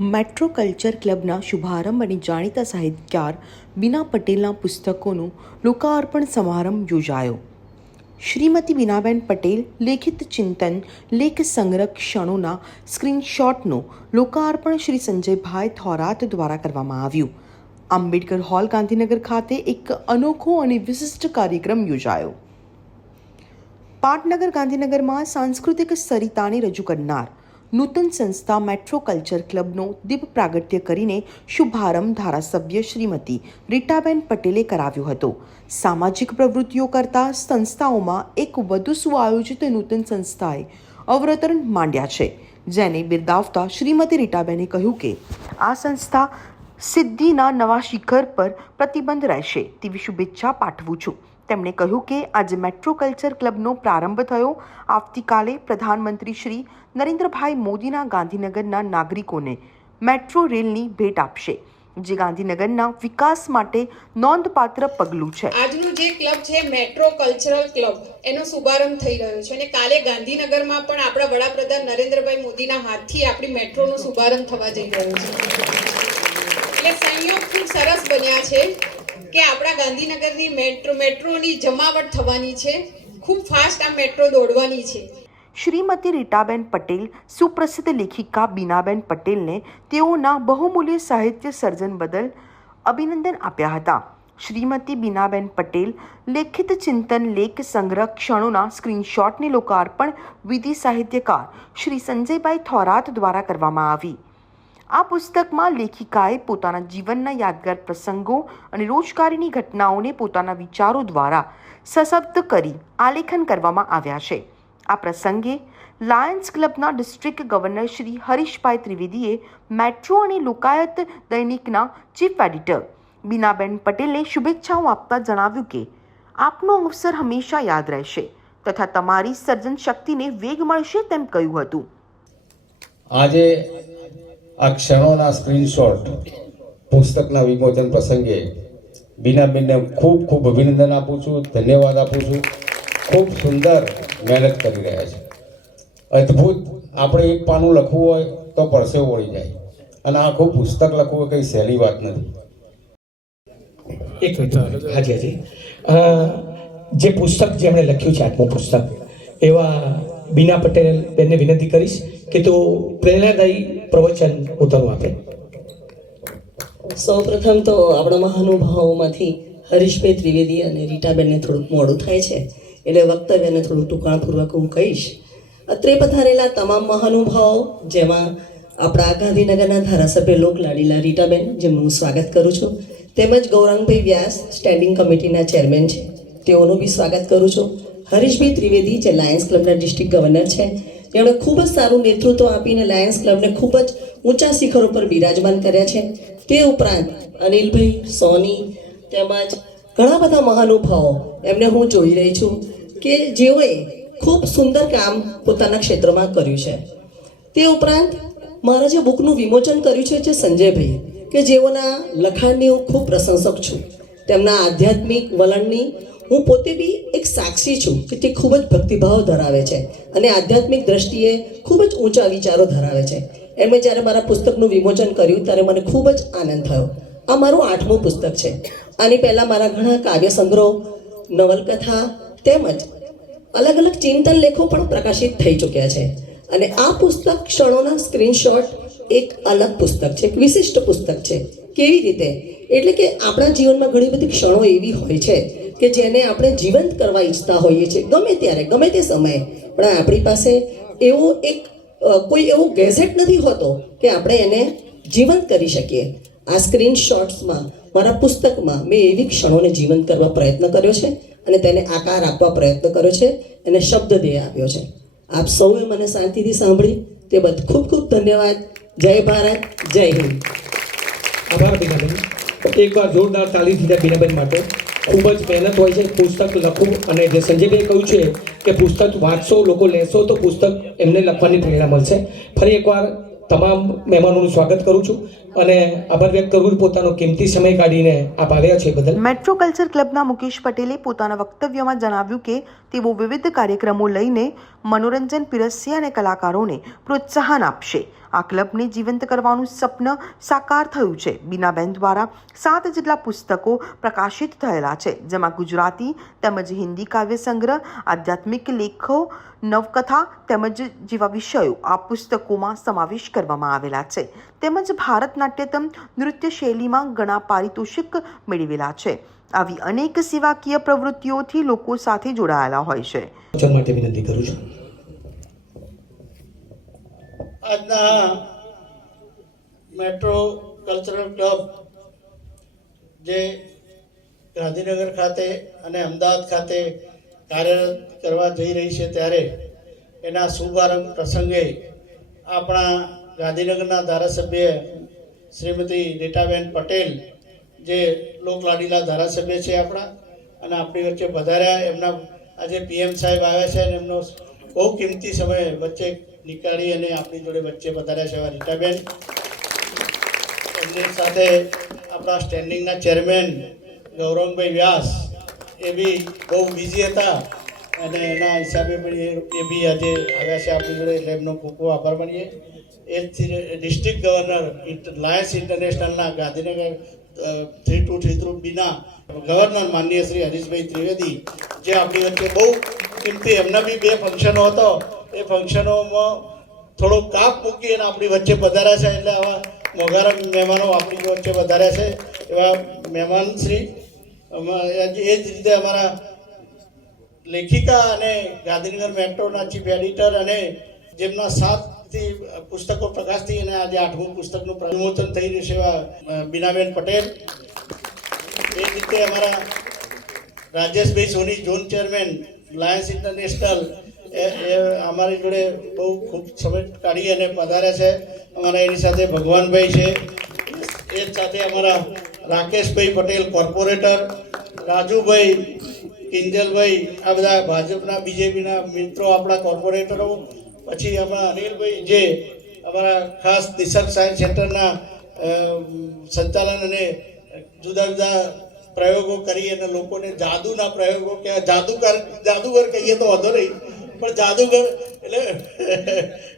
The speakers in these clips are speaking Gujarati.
મેટ્રો કલ્ચર ક્લબના શુભારંભ અને જાણીતા સાહિત્યકાર બીના પટેલના પુસ્તકોનું લોકાર્પણ સમારંભ યોજાયો. શ્રીમતી બીનાબેન પટેલ લેખિત ચિંતન, લેખ સંગ્રહ ક્ષણોના સ્ક્રીનશોટનું લોકાર્પણ શ્રી સંજયભાઈ થોરાત દ્વારા કરવામાં આવ્યું. આંબેડકર હોલ ગાંધીનગર ખાતે એક અનોખો અને વિશિષ્ટ કાર્યક્રમ યોજાયો. પાટનગર ગાંધીનગરમાં સાંસ્કૃતિક સરિતાને રજૂ કરનાર નૂતન સંસ્થા મેટ્રો કલ્ચર ક્લબનો દીપ પ્રાગટ્ય કરીને શુભારંભ ધારાસભ્ય શ્રીમતી રીટાબેન પટેલે કરાવ્યો હતો. સામાજિક પ્રવૃત્તિઓ કરતા સંસ્થાઓમાં એક વધુ સુઆયોજિત નૂતન સંસ્થાએ અવતરણ માંડ્યા છે, જેને બિરદાવતા શ્રીમતી રીટાબેને કહ્યું કે, આ સંસ્થા સિદ્ધિના નવા શિખર પર પ્રતિબંધ રહેશે તેવી શુભેચ્છા પાઠવું છું. તેમણે કહ્યું કે આજે મેટ્રો કલ્ચર ક્લબનો પ્રારંભ થયો. આવતીકાલે પ્રધાનમંત્રી શ્રી નરેન્દ્રભાઈ મોદીના ગાંધીનગરના નાગરિકોને મેટ્રો રેલની ભેટ આપશે, જે ગાંધીનગરના વિકાસ માટે નોંધપાત્ર પગલું છે. આજનું જે ક્લબ છે, મેટ્રો કલ્ચરલ ક્લબ, એનો શુભારંભ થઈ રહ્યો છે અને કાલે ગાંધીનગરમાં પણ આપણા વડાપ્રધાન નરેન્દ્રભાઈ મોદીના હાથથી આપણી મેટ્રોનો શુભારંભ થવા જઈ રહ્યો છે. એટલે સંયોગ ખૂબ સરસ બન્યા છે. કે આપણા ગાંધીનગરની મેટ્રો, મેટ્રોની જમાવટ થવાની છે. ખૂબ ફાસ્ટ આ મેટ્રો દોડવાની છે. શ્રીમતી રીટાબેન પટેલ, સુપ્રસિદ્ધ લેખિકા બીનાબેન પટેલને તેઓના બહુમૂલ્ય સાહિત્ય સર્જન બદલ અભિનંદન આપ્યા હતા. શ્રીમતી બીનાબેન પટેલ, લેખિત ચિંતન લેખ સંગ્રહ ક્ષણોના સ્ક્રીનશોટની લોકાર્પણ વિધિ સાહિત્યકાર શ્રી સંજયભાઈ થોરાત દ્વારા કરવામાં આવી. આ પુસ્તકમાં લેખિકાએ પોતાના જીવનના યાદગાર પ્રસંગો અને રોજગારીની ઘટનાઓને પોતાના વિચારો દ્વારા સશબ્દ કરી આલેખન કરવામાં આવ્યા છે. આ પ્રસંગે લાયન્સ ક્લબના ડિસ્ટ્રિક્ટ ગવર્નર શ્રી હરીશભાઈ ત્રિવેદીએ મેટ્રો અને લોકાયત દૈનિકના ચીફ એડિટર બીનાબેન પટેલે શુભેચ્છાઓ આપતા જણાવ્યું કે, આપનો અવસર હંમેશા યાદ રહેશે તથા તમારી સર્જન શક્તિને વેગ મળશે તેમ કહ્યું હતું. આજે આ ક્ષણોના સ્ક્રીનશોટ પુસ્તકના વિમોચન પ્રસંગે બીનાબેનને ખૂબ ખૂબ અભિનંદન આપું છું, ધન્યવાદ આપું છું. ખૂબ સુંદર મહેનત કરી રહ્યા છે. અદ્ભુત, આપણે એક પાનું લખવું હોય તો પરસે વળી જાય. અને આખું પુસ્તક લખવું એ કંઈ સહેલી વાત નથી. એક મિનિટ હાજી હાજી. જે પુસ્તક જેમણે લખ્યું છે, આત્મ પુસ્તક, એવા બીના પટેલ બેનને વિનંતી કરીશ કે તો પ્રેરણાદાયી પ્રવચન પોતાનું આપે. સૌપ્રથમ તો આપણા મહાનુભાવોમાંથી હરીશભાઈ ત્રિવેદી અને રીટાબેનને થોડુંક મોડું થાય છે. એટલે વક્તવ્યને થોડું ટૂંકાણપૂર્વક હું કહીશ. અત્રે પધારેલા તમામ મહાનુભાવો, જેમાં આપણા ગાંધીનગરના ધારાસભ્ય લોકલાડીલા રીટાબેન, જેમનું હું સ્વાગત કરું છું, તેમજ ગૌરાંગભાઈ વ્યાસ, સ્ટેન્ડિંગ કમિટીના ચેરમેન છે, તેઓનું બી સ્વાગત કરું છું. હરીશભાઈ ત્રિવેદી, જે લાયન્સ ક્લબના ડિસ્ટ્રિક્ટ ગવર્નર છે તેમણે ખૂબ જ સારું નેતૃત્વ આપીને લાયન્સ ક્લબને ખૂબ જ ઊંચા શિખરો પર બિરાજમાન કર્યા છે. તે ઉપરાંત અનિલભાઈ, સોની તેમજ ઘણા બધા મહાનુભાવો એમને હું જોઈ રહી છું કે જેઓએ ખૂબ સુંદર કામ પોતાના ક્ષેત્રમાં કર્યું છે. તે ઉપરાંત મારા જે બુકનું વિમોચન કર્યું છે જે સંજયભાઈ કે જેઓના લખાણની હું ખૂબ પ્રશંસક છું. તેમના આધ્યાત્મિક વલણની હું પોતે બી એક સાક્ષી છું કે તે ખૂબ જ ભક્તિભાવ ધરાવે છે અને આધ્યાત્મિક દ્રષ્ટિએ ખૂબ જ ઊંચા વિચારો ધરાવે છે. એમણે જ્યારે મારા પુસ્તકનું વિમોચન કર્યું ત્યારે મને ખૂબ જ આનંદ થયો. આ મારું આઠમું પુસ્તક છે. આની પહેલાં મારા ઘણા કાવ્ય સંગ્રહો નવલકથા તેમજ અલગ અલગ ચિંતન લેખો પણ પ્રકાશિત થઈ ચૂક્યા છે. અને આ પુસ્તક ક્ષણોના સ્ક્રીનશોટ એક અલગ પુસ્તક છે, એક વિશિષ્ટ પુસ્તક છે. કેવી રીતે? એટલે કે આપણા જીવનમાં ઘણી બધી ક્ષણો એવી હોય છે કે જેને આપણે જીવંત કરવા ઈચ્છતા હોઈએ છીએ. ગમે ત્યારે, ગમે તે સમયે. પણ આપણી પાસે એવો એક કોઈ એવો ગેઝેટ નથી હોતો કે આપણે એને જીવંત કરી શકીએ. આ સ્ક્રીનશોટ્સમાં, મારા પુસ્તકમાં મેં એવી ક્ષણોને જીવંત કરવા પ્રયત્ન કર્યો છે અને તેને આકાર આપવા પ્રયત્ન કર્યો છે અને શબ્દ દેહ આપ્યો છે. આપ સૌએ મને શાંતિથી સાંભળી. તે બધ ખૂબ ખૂબ ધન્યવાદ. જય ભારત, જય હિન્દ. આભાર, બીનાબેન. એકવાર જોરદાર તાલી દીધા બીનાબેન માટે. ખૂબ જ મહેનત હોય છે પુસ્તક લખવું. અને જે સંજયભાઈ કહ્યું છે કે પુસ્તક વાંચશો, લોકો લેશો તો પુસ્તક એમને લખવાની પ્રેરણા મળશે. ફરી એકવાર તમામ મહેમાનોનું સ્વાગત કરું છું અને આભાર વ્યક્ત કરું પોતાનો કિંમતી સમય કાઢીને આપ આવ્યા છે બદલ. મેટ્રો કલ્ચર ક્લબના મુકેશ પટેલે પોતાના વક્તવ્યમાં જણાવ્યું કે તેઓ વિવિધ કાર્યક્રમો લઈને મનોરંજન પીરસશે અને કલાકારોને પ્રોત્સાહન આપશે. આ ક્લબને જીવંત કરવાનું સપન સાકાર થયું છે. બીનાબેન દ્વારા સાત જેટલા પુસ્તકો પ્રકાશિત થયેલા છે, જેમાં ગુજરાતી તેમજ હિન્દી કાવ્ય સંગ્રહ, આધ્યાત્મિક લેખો, નવકથા તેમજ જેવા વિષયો આ પુસ્તકોમાં સમાવેશ કરવામાં આવેલા છે. તેમજ ભારતનાટ્યતમ નૃત્ય શૈલીમાં ઘણા પારિતોષિક મેળવેલા છે. આવી અનેક સેવાકીય પ્રવૃત્તિઓથી લોકો સાથે જોડાયેલા હોય છે. વિનંતી કરું છું. આજના મેટ્રો કલ્ચરલ ક્લબ જે ગાંધીનગર ખાતે અને અમદાવાદ ખાતે કાર્યરત કરવા જઈ રહી છે ત્યારે એના શુભારંભ પ્રસંગે આપણા ગાંધીનગરના ધારાસભ્ય શ્રીમતી રીટાબેન પટેલ જે લોકલાડીલા ધારાસભ્ય છે આપણા અને આપણી વચ્ચે વધાર્યા એમના આજે પીએમ સાહેબ આવ્યા છે અને એમનો બહુ કિંમતી સમય વચ્ચે નીકાળી અને આપણી જોડે વચ્ચે વધાર્યા છે એવા રીટાબેન. એમની સાથે આપણા સ્ટેન્ડિંગના ચેરમેન ગૌરવભાઈ વ્યાસ, એ બી બહુ બિઝી હતા અને એના હિસાબે પણ એ એ બી આજે આવ્યા છે આપણી જોડે એટલે એમનો ખૂબ ખૂબ આભાર માનીએ. એ district governor Lions ઇન્ટરનેશનલના Gandhinagar three two three two બીના ગવર્નર માનનીય શ્રી હરીશભાઈ ત્રિવેદી, જે આપણી વચ્ચે બહુ કિંમતી એમના બી બે ફંક્શનો હતો. એ ફંક્શનોમાં થોડો કાપ મૂકી અને આપણી વચ્ચે પધાર્યા છે એટલે આવા મોઘારા મહેમાનો આપણી વચ્ચે વધાર્યા છે. એવા મહેમાન શ્રી એ જ રીતે અમારા લેખિકા અને ગાંધીનગર મેટ્રોના ચીફ એડિટર અને જેમના સાતથી પુસ્તકો પ્રકાશથી અને આજે આઠમું પુસ્તકનું પ્રમોચન થઈ રહ્યું છે એવા બીનાબેન પટેલ. એ રીતે અમારા Rajeshbhai Soni, zone chairman, lions international એ એ અમારી જોડે બહુ ખૂબ સમય કાઢી અને પધાર્યા છે. અમારા એની સાથે ભગવાનભાઈ છે. એ જ સાથે અમારા રાકેશભાઈ પટેલ કોર્પોરેટર, રાજુભાઈ કિંજલભાઈ, આ બધા ભાજપના, બીજેપીના મિત્રો, આપણા કોર્પોરેટરો, પછી આપણા અનિલભાઈ જે અમારા ખાસ નિસર્ગ સાયન્સ સેન્ટરના સંચાલન અને જુદા જુદા પ્રયોગો કરી અને લોકોને જાદુના પ્રયોગો કે જાદુગર જાદુગર કહીએ તો વાંધો નહીં. પણ જાદુગર એટલે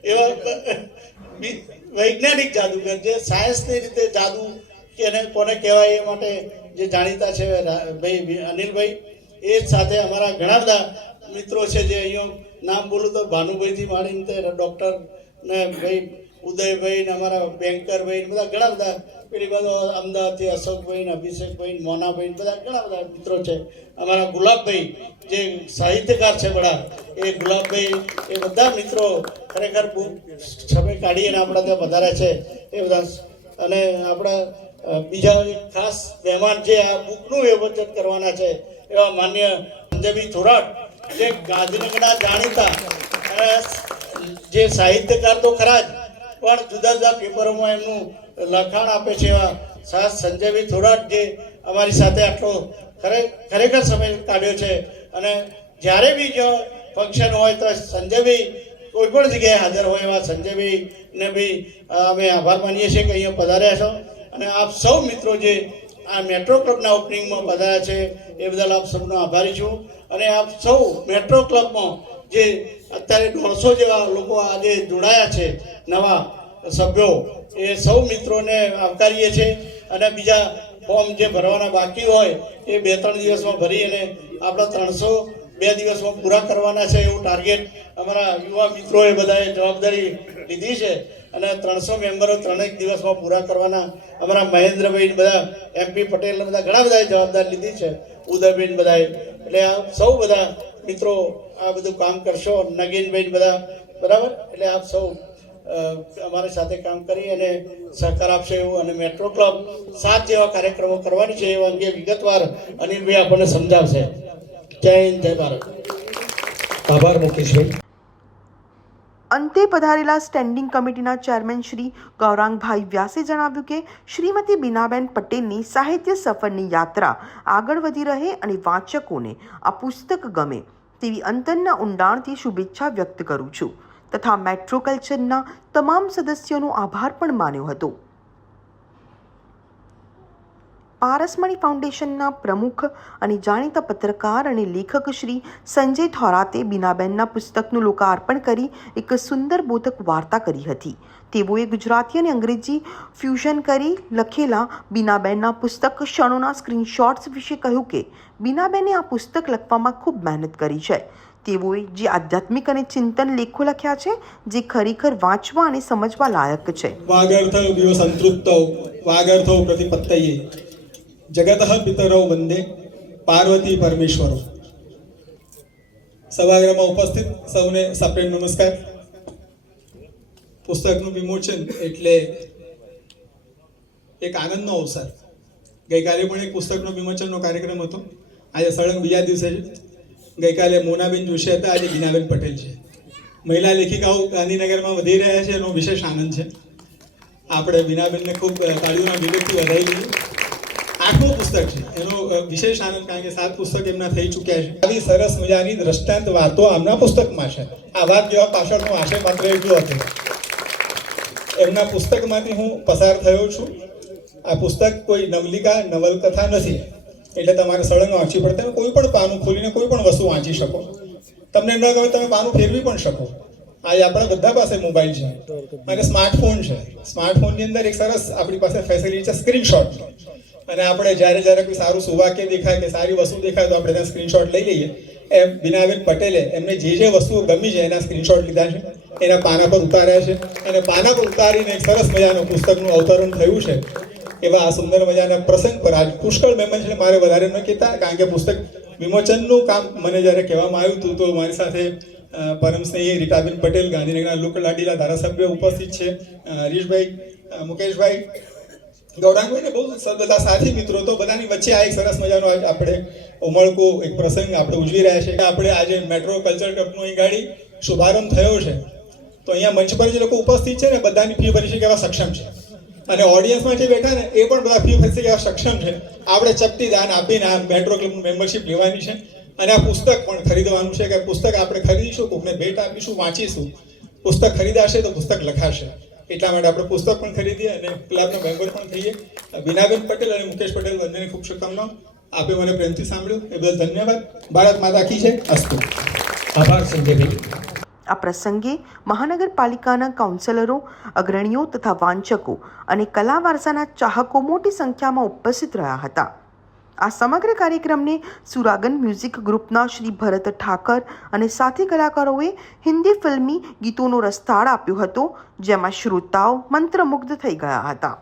એવા વૈજ્ઞાનિક જાદુગર જે સાયન્સની રીતે જાદુ કે એને કોને કહેવાય એ માટે જે જાણીતા છે ભાઈ અનિલભાઈ, એ જ સાથે અમારા ઘણા બધા મિત્રો છે જે અહીંયા નામ બોલું તો ભાનુભાઈથી માંડીને તે ડૉક્ટર ને ભાઈ ઉદયભાઈ ને અમારા બેન્કરભાઈ ને બધા ઘણા બધા, પેલી બાજુ અમદાવાદથી અશોકભાઈ ને અભિષેકભાઈ મોનાભાઈ બધા ઘણા બધા મિત્રો છે. અમારા ગુલાબભાઈ, જે સાહિત્યકાર છે બધા એ ગુલાબભાઈ, એ બધા મિત્રો ખરેખર સમય કાઢી અને આપણા ત્યાં વધારે છે. એ બધા અને આપણા બીજા ખાસ મહેમાન જે આ બુકનું વિમોચન કરવાના છે, એવા માન્ય પંજાબી થોરાટ, જે ગાંધીનગરના જાણીતા, અને જે સાહિત્યકાર તો ખરા જ પણ જુદા જુદા પેપરોમાં એમનું લખાણ આપે છે એવા ખાસ સંજયભાઈ થોરાટ જે અમારી સાથે આટલો ખરે, ખરેખર સમય કાઢ્યો છે. અને જ્યારે બી જો ફંક્શન હોય તો સંજયભાઈ કોઈ પણ જગ્યાએ હાજર હોય એવા સંજયભાઈને બી અમે આભાર માનીએ છીએ કે અહીંયા પધાર્યા છો. અને આપ સૌ મિત્રો જે આ મેટ્રો ક્લબના ઓપનિંગમાં પધાર્યા છે, એ બદલ આપ સૌનો આભારી છું. અને આપ સૌ મેટ્રો ક્લબમાં જે અત્યારે દોઢસો જેવા લોકો આજે જોડાયા છે, નવા સભ્યો, એ સૌ મિત્રોને આવકારીએ છીએ. અને બીજા ફોર્મ જે ભરવાના બાકી હોય, એ બે ત્રણ દિવસમાં ભરી અને આપણા ત્રણસો બે દિવસમાં પૂરા કરવાના છે એવું ટાર્ગેટ અમારા યુવા મિત્રોએ બધાએ જવાબદારી લીધી છે. અને ત્રણસો મેમ્બરો ત્રણેક દિવસમાં પૂરા કરવાના અમારા મહેન્દ્રભાઈ બધા એમપી પટેલ બધા ઘણા બધાએ જવાબદારી લીધી છે. ઉદયભાઈ બધાએ. એટલે આ સૌ બધા મિત્રો આ બધું કામ કરશો. નગીનભાઈ બધા બરાબર? એટલે આપ સૌ અમારી સાથે કામ કરી અને સહકાર આપશે એવું. અને મેટ્રો ક્લબ સાત જેવા કાર્યક્રમો કરવાની છે એ અંગે વિગતવાર અનિલભાઈ આપણને સમજાવશે. જય હિન્દ જય ભારત. આભાર મુકેશભાઈ. અંતે પધારેલા સ્ટેન્ડિંગ કમિટીના ચેરમેન શ્રી ગૌરાંગભાઈ વ્યાસે જણાવ્યું કે શ્રીમતી બીનાબેન પટેલની સાહિત્ય સફરની યાત્રા આગળ વધી રહે અને વાચકોને આ પુસ્તક ગમે. તેવી અંતરના ઊંડાણથી શુભેચ્છા વ્યક્ત કરું છું. તથા મેટ્રો કલ્ચરના તમામ સદસ્યોનો આભાર પણ માન્યો હતો. પારસમણી ફાઉન્ડેશનના પ્રમુખ અને જાણીતા પત્રકાર અને લેખક શ્રી સંજય થોરાતે બીનાબેનના પુસ્તકનું લોકાર્પણ કરી એક સુંદર બોધક વાર્તા કરી હતી. તેઓએ ગુજરાતી અને અંગ્રેજી ફ્યુઝન કરી લખેલા બીનાબેનના પુસ્તક ક્ષણોના સ્ક્રીનશોટ્સ વિશે કહ્યું કે, બીનાબેને આ પુસ્તક લખવામાં ખૂબ મહેનત કરી છે. તેઓએ જે આધ્યાત્મિક અને ચિંતન લેખો લખ્યા છે, જે ખરેખર વાંચવા અને સમજવા લાયક છે. વાગર્થ સંતૃપ્તૌ વાગર્થો પ્રતિપત્તયે. જગતઃ પિતરૌ વંદે, પાર્વતી પરમેશ્વરો. સભાગૃહમાં ઉપસ્થિત સૌને સપ્રેમ નમસ્કાર. પુસ્તકનું વિમોચન એટલે એક આનંદનો અવસર. ગઈકાલે પણ એક પુસ્તકનો વિમોચનનો કાર્યક્રમ હતો. આજે સળંગ બીજા દિવસે ગઈકાલે મોનાબેન જોશી હતા, આજે ગીનાબેન પટેલ છે. મહિલા લેખિકાઓ ગાંધીનગરમાં વધી રહ્યા છે, એનો વિશેષ આનંદ છે. આપણે બીનાબેનને ખૂબ, તાળીઓના વિવેકથી વધાવી દીધું. પુસ્તક છે. એનો વિશેષ આનંદ કારણ કે સાત પુસ્તક એમના થઈ ચૂક્યા છે. આવી સરસ મજાની દ્રષ્ટાંત વાતો આમના પુસ્તકમાં છે. આ વાત જેવા પાછળનો આશય માત્ર એટલો હતો. એમના પુસ્તકમાંથી હું પસાર થયો છું. આ પુસ્તક કોઈ નવલિકા, નવલકથા નથી. એટલે તમારે સળંગ વાંચવી પડે. તમે કોઈ પણ પાનું ખોલીને કોઈ પણ વસ્તુ વાંચી શકો. તમને ન ગમે તમે પાનું ફેરવી પણ શકો. આજે આપણા બધા પાસે મોબાઈલ છે. અને સ્માર્ટફોન છે. સ્માર્ટફોનની અંદર એક સરસ આપણી પાસે ફેસિલિટી છે સ્ક્રીનશોટ અને આપણે જ્યારે જ્યારે કોઈ સારું સુવાક્ય દેખાય કે સારી વસ્તુ દેખાય તો આપણે એના સ્ક્રીનશોટ લઈ લઈએ. એમ બિનાબેન પટેલે એમને જે જે વસ્તુઓ ગમી છે એના સ્ક્રીનશોટ લીધા છે. એના પાના પર ઉતાર્યા છે. અને પાના પર ઉતારીને એક સરસ મજાનું પુસ્તકનું અવતરણ થયું છે. એવા આ સુંદર મજાના પ્રસંગ પર આજ પુષ્કળ મહેમાન છે મારે વધારે ન કહેતા, કારણ કે પુસ્તક વિમોચનનું કામ મને જ્યારે કહેવામાં આવ્યું હતું તો મારી સાથે પરમ સ્નેહી રીટાબેન પટેલ, ગાંધીનગરના લોકલાડીલા ધારાસભ્ય ઉપસ્થિત છે. હરીશભાઈ મુકેશભાઈ ગૌરાંગભાઈને બહુ બધા સાથી મિત્રો, તો બધાની વચ્ચે આ એક સરસ મજાનો આપણે ઉમળકો એક પ્રસંગ આપણે ઉજવી રહ્યા છે આપણે આજે મેટ્રો કલ્ચર કપનું અહીં ગાડી શુભારંભ થયો છે. તો અહીંયા મંચ પર જે લોકો ઉપસ્થિત છે ને, બધાની ફી ભરી શકે એવા સક્ષમ છે. અને ઓડિયન્સમાં જે બેઠા ને, એ પણ બધા ફી ભરી શકે એવા સક્ષમ છે. આપણે ચપટી દાન આપીને આ મેટ્રો ક્લબનું મેમ્બરશિપ લેવાની છે. અને આ પુસ્તક પણ ખરીદવાનું છે. કે પુસ્તક આપણે ખરીદીશું, કોકને ભેટ આપીશું, વાંચીશું. પુસ્તક ખરીદાશે તો પુસ્તક લખાશે. એટલા માટે આપણે પુસ્તક પણ ખરીદીએ અને ક્લબના મેમ્બર પણ થઈએ. બીનાબેન પટેલ અને મુકેશ પટેલ બંનેને ખૂબ શુભકામનાઓ આપે મને પ્રેમથી સાંભળ્યું. એ બદલ ધન્યવાદ. ભારત માતા કી છે અસ્તુ. આભાર, સંજયભાઈ. આ પ્રસંગે મહાનગરપાલિકાના કાઉન્સિલરો, અગ્રણીઓ તથા વાંચકો અને કલા વારસાના ચાહકો મોટી સંખ્યામાં ઉપસ્થિત રહ્યા હતા. આ સમગ્ર કાર્યક્રમને સુરાગન મ્યુઝિક ગ્રુપના શ્રી ભરત ઠાકર અને સાથી કલાકારોએ હિન્દી ફિલ્મી ગીતોનો રસતાળ આપ્યો હતો, જેમાં શ્રોતાઓ મંત્રમુગ્ધ થઈ ગયા હતા.